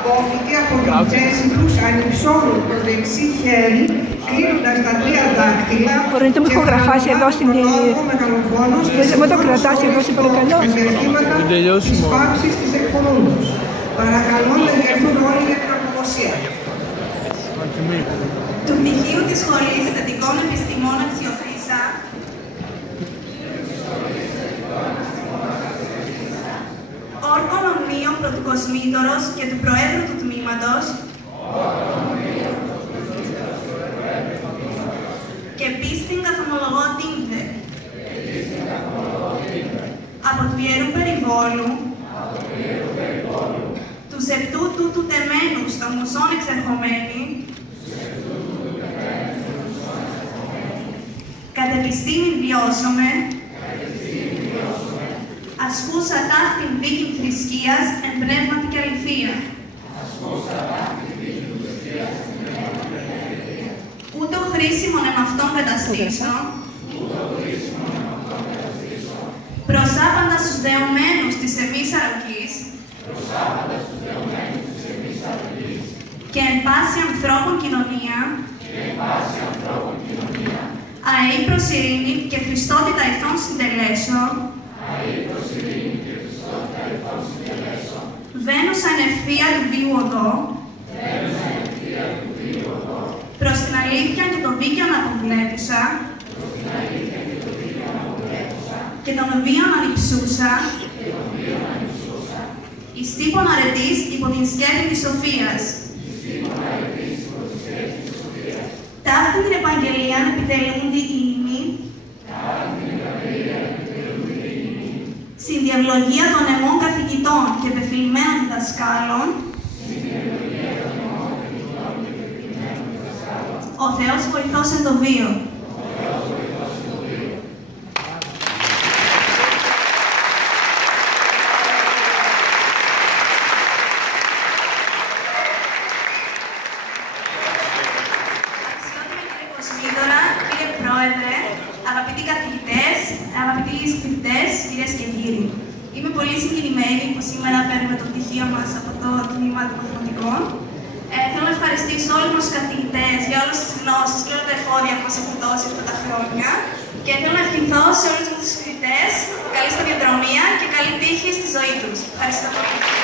απόφυγε από την θέση τους ανυψώνουν το δεξί χέρι, κλείνοντας τα 3 δάκτυλα μπορείτε να μου ηχογραφάσει εδώ στην μεγαλοφόνος μπορείτε να το κρατάσει εδώ στην παρακαλώ. Της πάυσης της εκφωνούντος. Παρακαλώ να γερθούν όλοι για την αποδοσία. Του πτυχίου της Σχολής Θετικών Επιστημών Αξιοφύσα, Όρκων Ομνίων Πρωτοκοσμήτωρος και του Προέδρου του Τμήματος και πίστην καθομολογώ τίνδε από του Ιερού Περιβόλου του σεπτού τούτου τεμένου των μουσών εξερχομένη κατ' επιστήμην βιώσομε ασκούσα ταύτην δίκην θρησκείας εν πνεύματι και αληθεία. Ούτω χρήσιμον εμ' αυτόν καταστήσω, προσάπαντας τους δεωμένους της εμείς αρρωγής και εν πάση ανθρώπων κοινωνία, αεή προς ειρήνη και χριστότητα ηθών συντελέσεων, βαίνουσα εν ευθεία του βίου οδό, προς την αλήθεια και το δίκαιο να αποβλέπουσα και τον βίον ανυψούσα εις τύπον αρετής υπό την σκέπη της σοφίας. Ταύτη την επαγγελίαν επιτελούνται οι ήμοι στην διαυλογία των αιμών καθηγητών και πεφυλημένων διδασκάλων, ο Θεός βοηθός εν το βίο. Αξιότιμη κύριε Κοσμήτωρα, κύριε Πρόεδρε, αγαπητοί καθηγητές, αγαπητοί φοιτητές, κυρίες και κύριοι. Είμαι πολύ συγκινημένη που σήμερα παίρνουμε το πτυχίο μας από το τμήμα των μαθηματικών. Θέλω να ευχαριστήσω όλους τους καθηγητές για όλες τις γνώσεις και όλα τα εφόδια που μας έχουν δώσει αυτά τα χρόνια. Και θέλω να ευχηθώ σε όλους τους φοιτητές καλή σταδιοδρομία και καλή τύχη στη ζωή τους. Ευχαριστώ πολύ.